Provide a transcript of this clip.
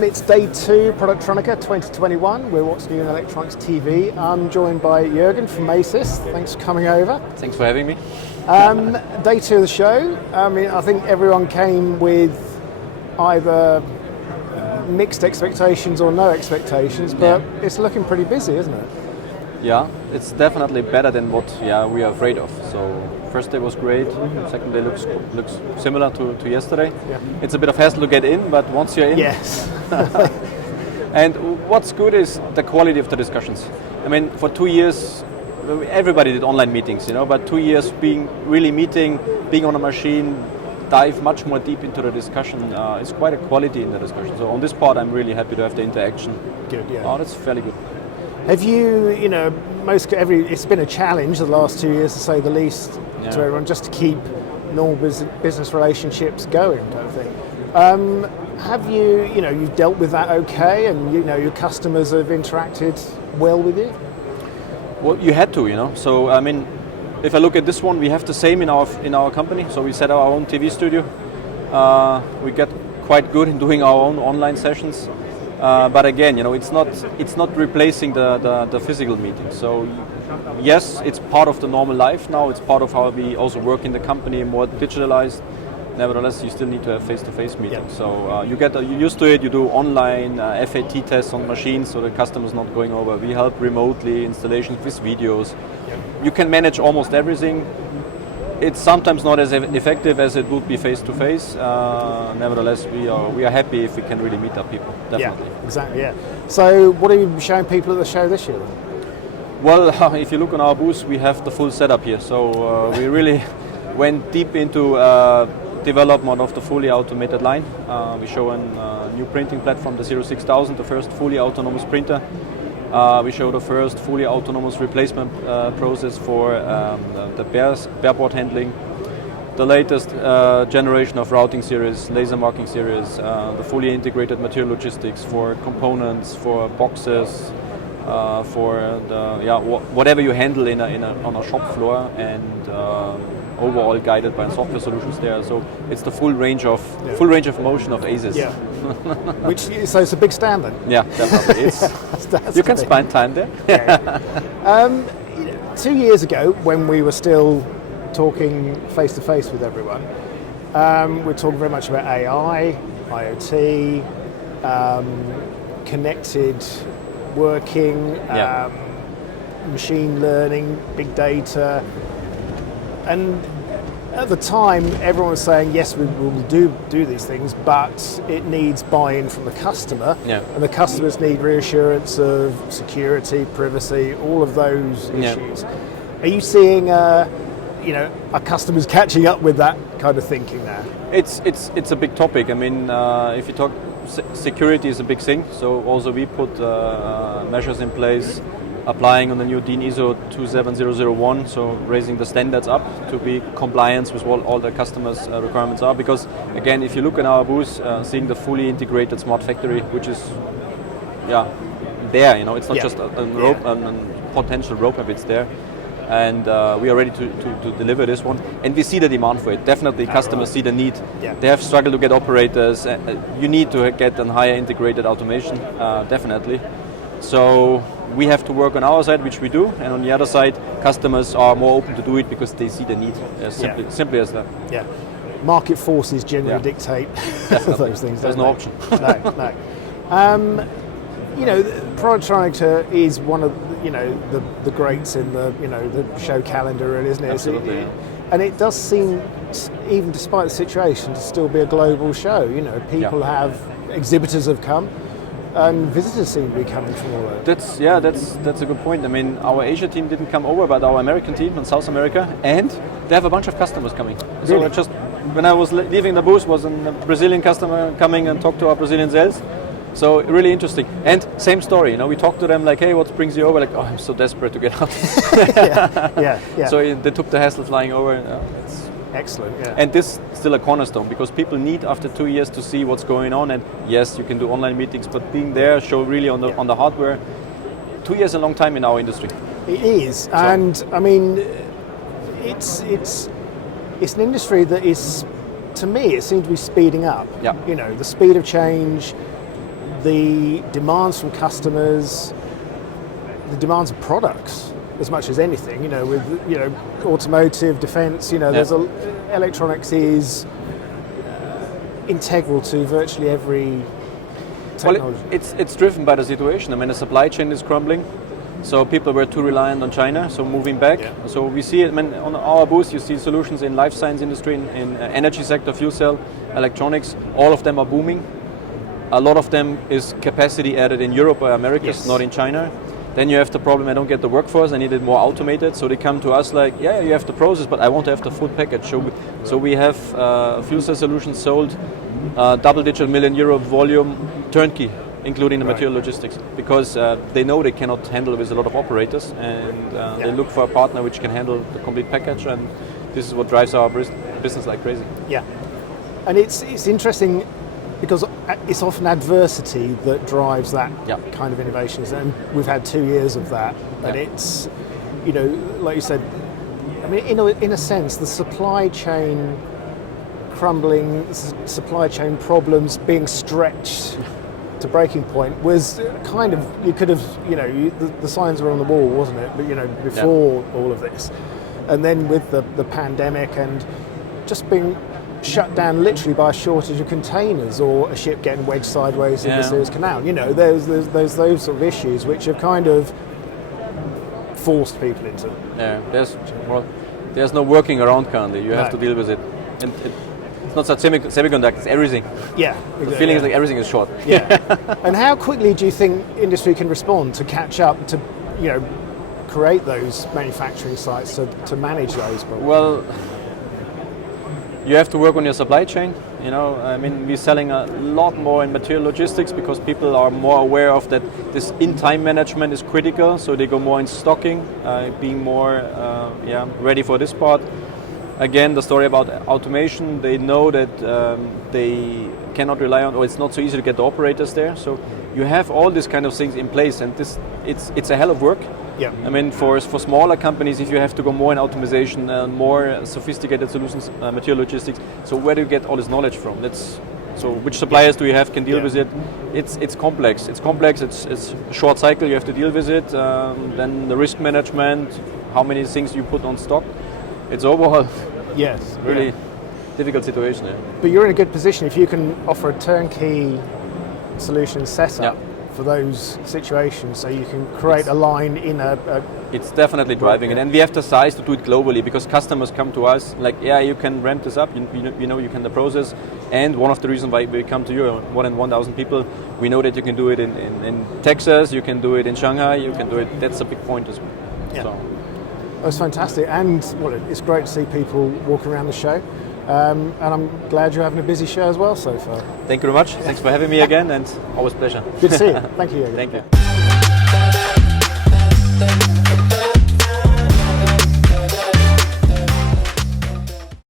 It's day 2, Productronica 2021. We're What's New in Electronics TV. I'm joined by Juergen from ASYS. Thanks for coming over. Thanks for having me. Day 2 of the show. I think everyone came with either mixed expectations or no expectations, but it's looking pretty busy, isn't it? Yeah, it's definitely better than what we are afraid of. So first day was great, second day looks similar to yesterday. Yeah. It's a bit of hassle to get in, but once you're in... Yes. And what's good is the quality of the discussions. I mean, for 2 years, everybody did online meetings, but 2 years being on a machine, dive much more deep into the discussion. It's quite a quality in the discussion. So on this part, I'm really happy to have the interaction. Good, yeah. Oh, that's fairly good. Have you, it's been a challenge the last 2 years, to say the least, to everyone, just to keep normal business relationships going, kind of thing. Have you, you've dealt with that okay, and your customers have interacted well with you? Well, you had to, So I mean, if I look at this one, we have the same in our company. So we set up our own TV studio. We get quite good in doing our own online sessions. But again, it's not replacing the physical meeting. So yes, it's part of the normal life now. It's part of how we also work in the company, more digitalized. Nevertheless, you still need to have face-to-face meetings. So you get used to it. You do online FAT tests on machines, so the customer's not going over. We help remotely, installations with videos. You can manage almost everything. It's sometimes not as effective as it would be face-to-face. Nevertheless, we are happy if we can really meet our people, definitely. Yeah, exactly, yeah. So what are you showing people at the show this year then? Well, if you look on our booth, we have the full setup here. So we really went deep into development of the fully automated line. We show a new printing platform, the 06000, the first fully autonomous printer. We show the first fully autonomous replacement process for the bareboard handling, the latest generation of routing series, laser marking series, the fully integrated material logistics for components, for boxes, for whatever you handle on a shop floor, and overall guided by software solutions there. So it's the full range of motion of ASYS. Yeah. So it's a big stand then. Yeah, definitely. You can spend time there. Yeah. 2 years ago, when we were still talking face to face with everyone, we were talking very much about AI, IoT, connected working, machine learning, big data. And at the time, everyone was saying, yes, we will do these things, but it needs buy-in from the customer, and the customers need reassurance of security, privacy, all of those issues. Are you seeing, are customers catching up with that kind of thinking now? It's a big topic. I mean, if you talk, security is a big thing. So also we put measures in place, applying on the new DIN ISO 27001, so raising the standards up to be compliant with what all the customers' requirements are. Because again, if you look in our booth, seeing the fully integrated smart factory, which is there, it's not just a potential roadmap, it's there. And we are ready to deliver this one. And we see the demand for it. Definitely customers see the need. Yeah. They have struggled to get operators. You need to get a higher integrated automation, definitely. So we have to work on our side, which we do, and on the other side, customers are more open to do it because they see the need. Simply as that. Yeah, market forces generally dictate those things. There's no option. No. Productronica is one of the greats in the show calendar, really, isn't it? Absolutely. And it does seem, even despite the situation, to still be a global show. People have exhibitors have come. And visitors seem to be coming from all over. That's a good point. I mean, our Asia team didn't come over, but our American team in South America, and they have a bunch of customers coming. Really? So when I was leaving the booth, was a Brazilian customer coming and talked to our Brazilian sales. So really interesting. And same story, we talked to them like, hey, what brings you over? Like, oh, I'm so desperate to get out. Yeah. So they took the hassle flying over. Excellent, yeah. And this is still a cornerstone because people need after 2 years to see what's going on. And yes, you can do online meetings, but being there, show really on the hardware. 2 years is a long time in our industry. It is, and I mean, it's an industry that is, to me, it seems to be speeding up. Yeah. The speed of change. the demands from customers, the demands of products, as much as anything. With automotive, defence. There's electronics is integral to virtually every technology. Well, it's driven by the situation. I mean, the supply chain is crumbling. So people were too reliant on China, so moving back. Yeah. So we see it, on our booth, you see solutions in life science industry, in energy sector, fuel cell, electronics. All of them are booming. A lot of them is capacity added in Europe or Americas, not in China. Then you have the problem, I don't get the workforce, I need it more automated. So they come to us like, yeah, you have the process, but I want to have the full package. So we have fuel cell solutions sold, double-digit million euro volume, turnkey, including the material logistics, because they know they cannot handle with a lot of operators, and they look for a partner which can handle the complete package, and this is what drives our business like crazy. Yeah, and it's interesting because it's often adversity that drives that kind of innovations, and we've had 2 years of that, and it's, like you said, I mean, in a sense, the supply chain crumbling, supply chain problems being stretched to breaking point was kind of, you could have, the signs were on the wall, wasn't it? But before all of this, and then with the pandemic and just being shut down literally by a shortage of containers or a ship getting wedged sideways in the Suez Canal. There's those sort of issues which have kind of forced people into. Yeah, there's no working around currently. You have to deal with it. And it's not such semiconductors, it's everything. Yeah. Exactly. The feeling is like everything is short. Yeah. And how quickly do you think industry can respond to catch up, to create those manufacturing sites to manage those problems? Well, you have to work on your supply chain. I mean, we're selling a lot more in material logistics because people are more aware of that. This in-time management is critical, so they go more in stocking, being more ready for this part. Again, the story about automation, they know that they cannot rely on, or it's not so easy to get the operators there. So you have all these kind of things in place, and it's a hell of work. Yeah. I mean, for smaller companies, if you have to go more in automation, more sophisticated solutions, material logistics. So where do you get all this knowledge from? So which suppliers do you have can deal with it? It's complex. It's a short cycle. You have to deal with it. Then the risk management, how many things you put on stock. It's overall really difficult situation. Yeah. But you're in a good position if you can offer a turnkey solution setup for those situations, so you can create a line in a it's definitely driving it, and we have the size to do it globally because customers come to us like, you can ramp this up, you can the process, and one of the reasons why we come to you, more than 1,000 people, we know that you can do it in Texas, you can do it in Shanghai, you can do it, that's a big point as well. Yeah. So. That's fantastic, and it's great to see people walking around the show. And I'm glad you're having a busy show as well so far. Thank you very much. Thanks for having me again, and always a pleasure. Good to see you. Thank you. Thank you.